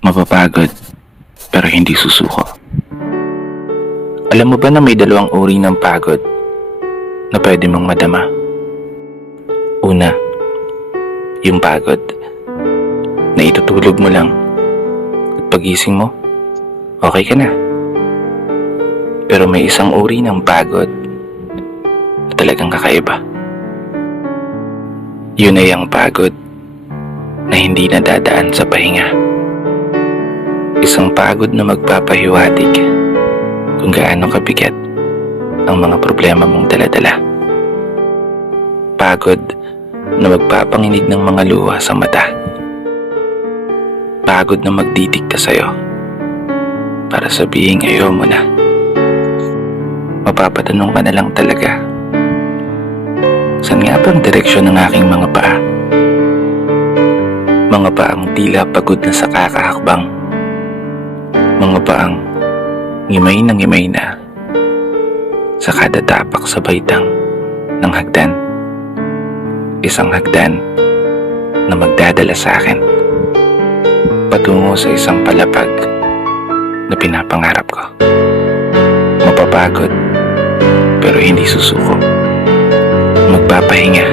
Mapapagod, pero hindi susuko. Alam mo ba na may dalawang uri ng pagod na pwede mong madama? Una, yung pagod na itutulog mo lang at pagising mo, okay ka na. Pero may isang uri ng pagod na talagang kakaiba. Yun ay ang pagod na hindi nadadaan sa pahinga. Isang pagod na magpapahiwatig kung gaano kabigat ang mga problema mong daladala. Pagod na magpapanginig ng mga luha sa mata. Pagod na magdidikta sa'yo para sabihing ayaw mo na. Mapapatanong ka na lang talaga, saan nga bang direksyon ng aking mga paa? Mga paang tila pagod na sa kakahakbang. Mga paang ngimay na sa kada tapak sa baitang ng hagdan. Isang hagdan na magdadala sa akin patungo sa isang palapag na pinapangarap ko. Mapapagod pero hindi susuko. Magpapahinga